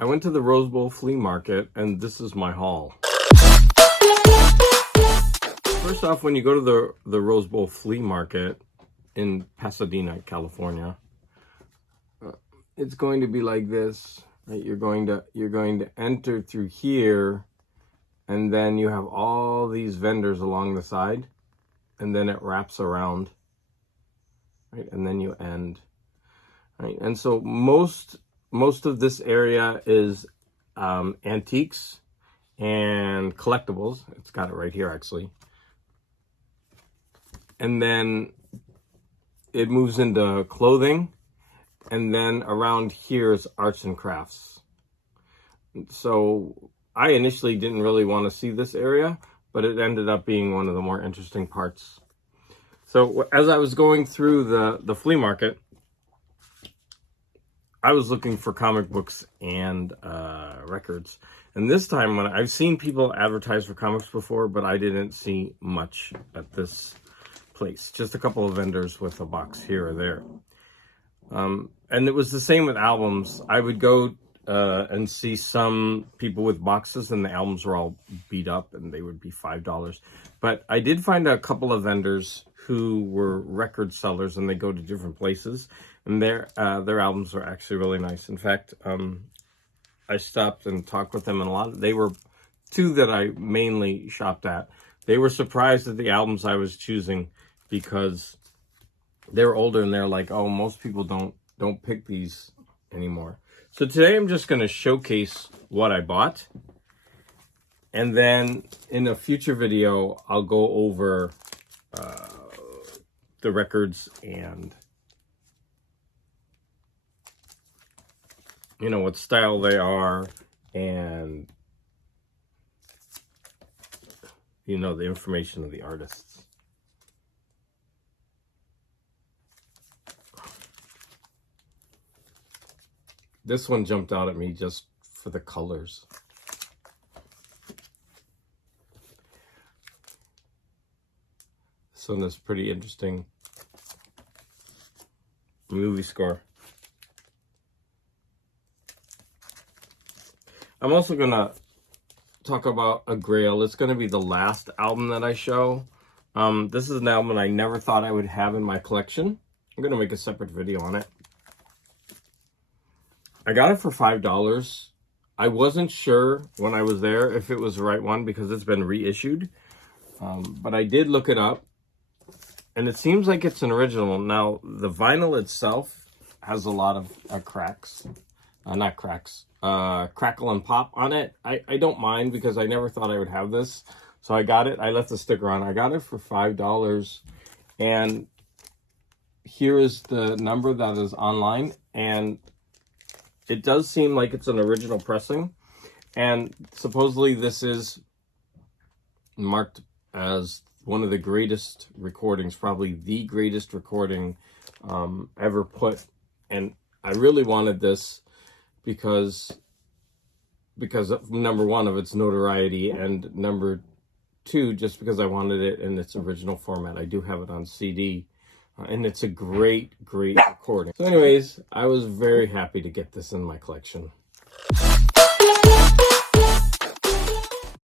I went to the Rose Bowl Flea Market, and this is my haul. First off, when you go to the Rose Bowl Flea Market in Pasadena, California, it's going to be like this. Right? You're going to enter through here, and then you have all these vendors along the side, and then it wraps around, right? And then you end. Right? And so most of this area is antiques and collectibles. It's got it right here, actually. And then it moves into clothing, and then around here is arts and crafts. So I initially didn't really want to see this area, but it ended up being one of the more interesting parts. So as I was going through the flea market, I was looking for comic books and records. And this time, when I've seen people advertise for comics before, but I didn't see much at this place. Just a couple of vendors with a box here or there. And it was the same with albums. I would go and see some people with boxes, and the albums were all beat up, and they would be $5. But I did find a couple of vendors who were record sellers, and they go to different places, and their albums are actually really nice. In fact, I stopped and talked with them, and they were two that I mainly shopped at. They were surprised at the albums I was choosing because they're older, and they're like, oh, most people don't pick these anymore. So today I'm just going to showcase what I bought, and then in a future video I'll go over the records and what style they are, and the information of the artists. This one jumped out at me just for the colors. This one is pretty interesting. Movie score. I'm also going to talk about a Grail. It's going to be the last album that I show. This is an album I never thought I would have in my collection. I'm going to make a separate video on it. I got it for $5. I wasn't sure when I was there if it was the right one because it's been reissued. But I did look it up, and it seems like it's an original. Now, the vinyl itself has a lot of cracks. Not cracks. Crackle and pop on it. I don't mind because I never thought I would have this. So I got it. I left the sticker on. I got it for $5. And here is the number that is online. And it does seem like it's an original pressing, and supposedly this is marked as one of the greatest recordings, probably the greatest recording ever put. And I really wanted this because of, number one, of its notoriety, and number two, just because I wanted it in its original format. I do have it on CD. And it's a great recording. So anyways, I was very happy to get this in my collection.